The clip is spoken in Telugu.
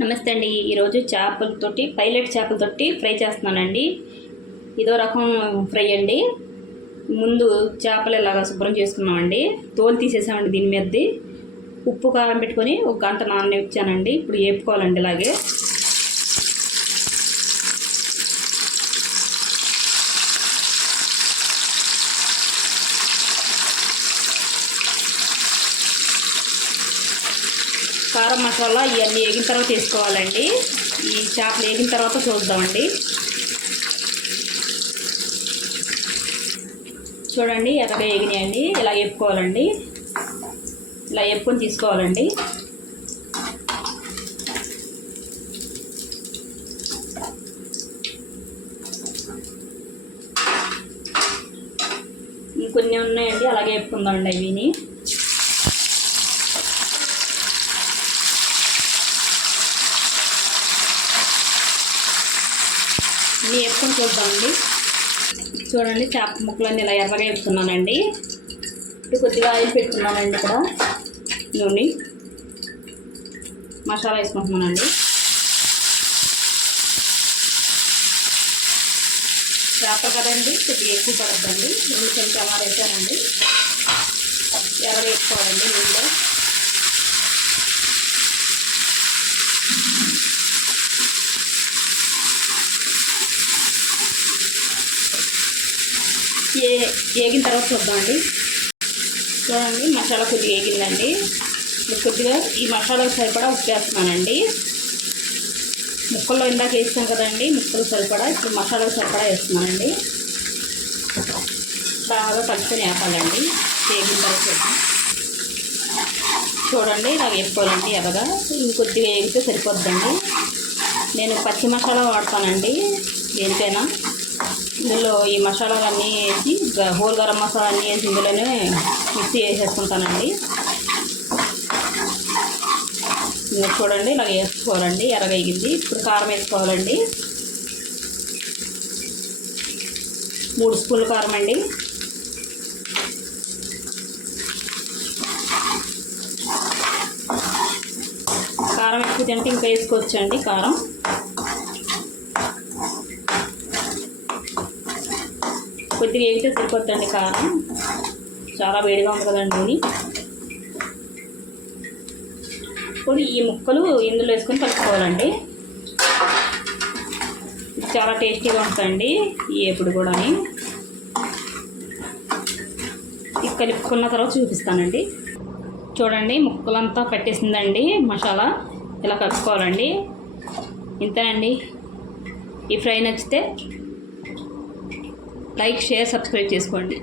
నమస్తే అండి. ఈరోజు చేపలతోటి పైలట్ చేపలతోటి ఫ్రై చేస్తున్నానండి. ఇదో రకం ఫ్రై అండి. ముందు చేపలు ఇలాగా శుభ్రం చేసుకున్నామండి. తోలు తీసేసామండి. దీని మీదది ఉప్పు కారం పెట్టుకొని ఒక గంట నాననిచ్చానండి. ఇప్పుడు వేపుకోవాలండి. ఇలాగే కారం మసాలా ఇవన్నీ వేగిన తర్వాత వేసుకోవాలండి. ఈ చేపలు వేగిన తర్వాత చూద్దామండి. చూడండి ఎర్రగా వేగినాయండి. ఇలా వేపుకోవాలండి. ఇలా వేపుకొని తీసుకోవాలండి. ఇంకొన్ని ఉన్నాయండి. అలాగే వేపుకుందామండి. అవిని ఇవి వేపుకొని చూద్దామండి. చూడండి చేప ముక్కలన్నీ ఇలా ఎర్రగా వేపుతున్నానండి. ఇప్పుడు కొద్దిగా ఆయిల్ పెట్టుకున్నానండి. ఇక్కడ నూనె మసాలా వేసుకుంటున్నానండి. చేప కదండి కొద్దిగా ఎక్కువ పడద్దండి. 2 చెంచాలు వేసానండి. ఎర్రగా వేసుకోవాలండి. నీళ్ళు వేగిన తర్వాత చూద్దామండి. చూడండి మసాలా కొద్దిగా వేగిందండి. కొద్దిగా ఈ మసాలాకు సరిపడా ఉప్పు వేస్తున్నానండి. ముక్కల్లో ఇందాక వేస్తాం కదండి. ముక్కలు సరిపడా ఇప్పుడు మసాలాకు సరిపడా వేస్తున్నానండి. బాగా కలుపుకొని వేపాలండి. వేగిన తర్వాత చూడండి ఇలా వేసుకోవాలండి. ఎర్రగా ఇంకొద్దిగా వేగితే సరిపోద్దండి. నేను పచ్చి మసాలా వాడతానండి దేనికైనా. ఇందులో ఈ మసాలాలన్నీ వేసి హోల్ గరం మసాలా అన్నీ వేసి ఇందులోనే మిక్సీ వేసేసుకుంటానండి. చూడండి ఇలా వేసుకోవాలండి. ఎర్రగా వేగింది. ఇప్పుడు కారం వేసుకోవాలండి. 3 స్పూన్లు కారం అండి. కారం ఎక్కువ తింటే ఇంకా వేసుకోవచ్చండి కారం. కొద్దిగా వేగితే సరిపోద్దండి కారం. చాలా వేడిగా ఉంది కదండి నూనె. ఇప్పుడు ఈ ముక్కలు ఇందులో వేసుకొని కలుపుకోవాలండి. చాలా టేస్టీగా ఉంటాయండి ఈ ఎప్పుడు కూడా. ఇది కలుపుకున్న తర్వాత చూపిస్తానండి. చూడండి ముక్కలంతా పట్టేసిందండి మసాలా. ఇలా కలుపుకోవాలండి. ఇంతేనండి. ఈ ఫ్రై నచ్చితే లైక్, షేర్, సబ్స్క్రైబ్ చేసుకోండి.